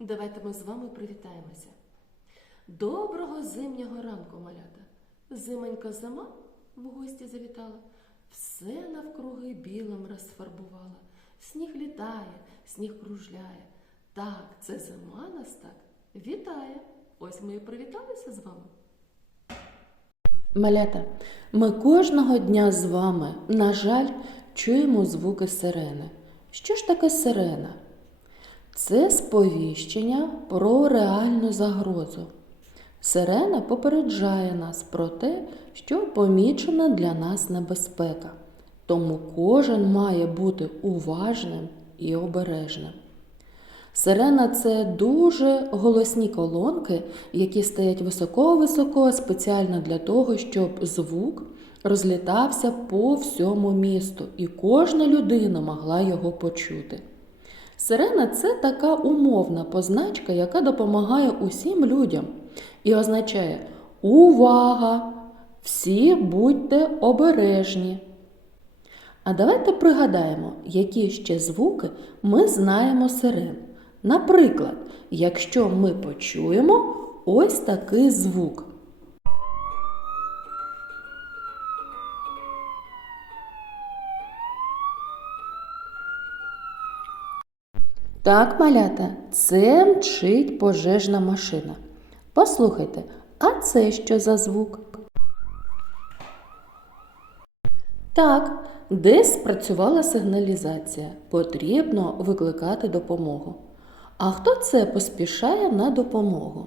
давайте ми з вами привітаємося. Доброго зимнього ранку, малята. Зимонька зима в гості завітала, все навкруги білим розфарбувала. Сніг літає, сніг кружляє. Так, це зима нас так вітає. Ось ми і привіталися з вами. Малята, ми кожного дня з вами, на жаль, чуємо звуки сирени. Що ж таке сирена? Це сповіщення про реальну загрозу. Сирена попереджає нас про те, що помічена для нас небезпека. Тому кожен має бути уважним і обережним. Сирена це дуже голосні колонки, які стоять високо-високо спеціально для того, щоб звук розлітався по всьому місту, і кожна людина могла його почути. Сирена це така умовна позначка, яка допомагає усім людям і означає увага! Всі будьте обережні. А давайте пригадаємо, які ще звуки ми знаємо сирен. Наприклад, якщо ми почуємо ось такий звук. Так, малята, це мчить пожежна машина. Послухайте, а це що за звук? Так, десь спрацювала сигналізація. Потрібно викликати допомогу. А хто це поспішає на допомогу?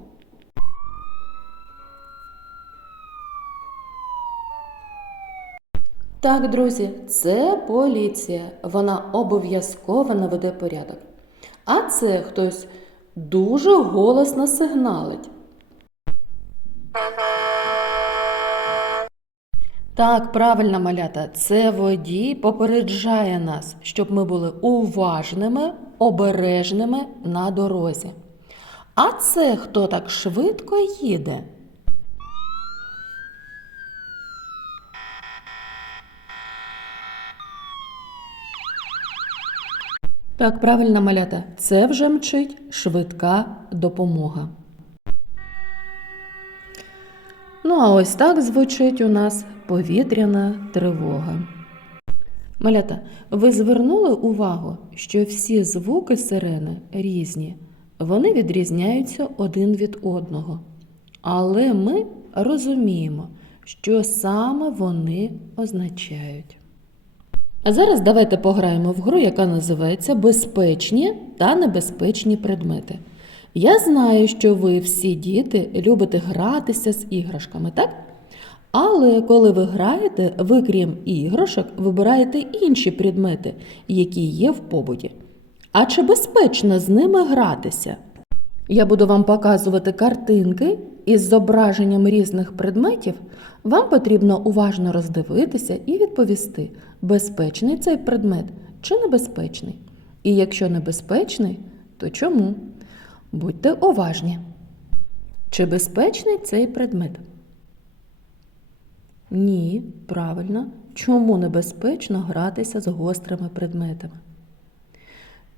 Так, друзі, це поліція. Вона обов'язково наведе порядок. А це хтось дуже голосно сигналить. Так, правильно, малята, це водій попереджає нас, щоб ми були уважними, обережними на дорозі. А це хто так швидко їде? Так, правильно, малята, це вже мчить швидка допомога. Ну, а ось так звучить у нас повітряна тривога. Малята, ви звернули увагу, що всі звуки сирени різні, вони відрізняються один від одного. Але ми розуміємо, що саме вони означають. А зараз давайте пограємо в гру, яка називається Безпечні та небезпечні предмети. Я знаю, що ви всі діти любите гратися з іграшками, так? Але коли ви граєте, ви, крім іграшок, вибираєте інші предмети, які є в побуті. А чи безпечно з ними гратися? Я буду вам показувати картинки із зображенням різних предметів. Вам потрібно уважно роздивитися і відповісти, безпечний цей предмет чи небезпечний. І якщо небезпечний, то чому? Будьте уважні. Чи безпечний цей предмет? Ні, правильно. Чому небезпечно гратися з гострими предметами?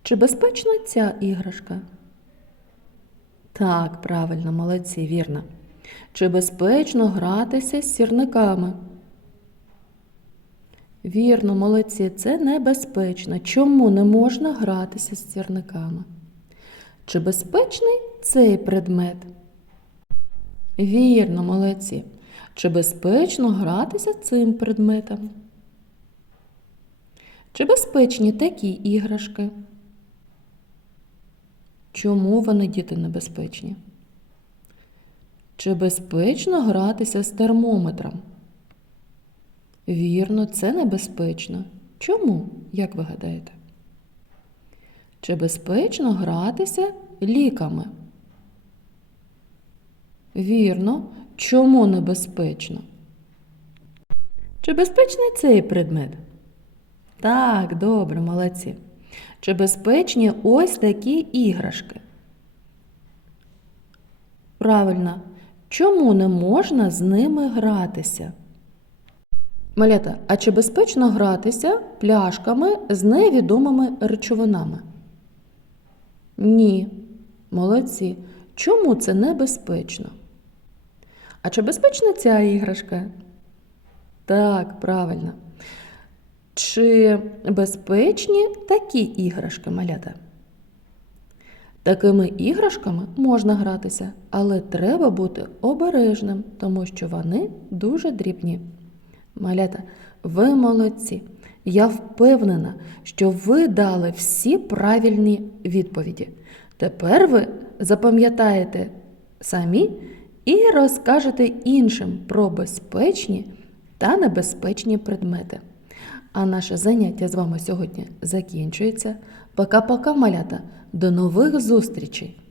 Чи безпечна ця іграшка? Так, правильно, молодці, вірно. Чи безпечно гратися з сірниками? Вірно, молодці, це небезпечно. Чому не можна гратися з сірниками? Чи безпечний цей предмет? Вірно, молодці. Чи безпечно гратися цим предметом? Чи безпечні такі іграшки? Чому вони діти небезпечні? Чи безпечно гратися з термометром? Вірно, це небезпечно. Чому, як ви гадаєте? Чи безпечно гратися ліками? Вірно, чому небезпечно? Чи безпечний цей предмет? Так, добре, молодці. Чи безпечні ось такі іграшки? Правильно, чому не можна з ними гратися? Малята, а чи безпечно гратися пляшками з невідомими речовинами? Ні. Молодці. Чому це небезпечно? А чи безпечна ця іграшка? Так, правильно. Чи безпечні такі іграшки, малята? Такими іграшками можна гратися, але треба бути обережним, тому що вони дуже дрібні. Малята, ви молодці. Я впевнена, що ви дали всі правильні відповіді. Тепер ви запам'ятаєте самі і розкажете іншим про безпечні та небезпечні предмети. А наше заняття з вами сьогодні закінчується. Пока-пока, малята. До нових зустрічей!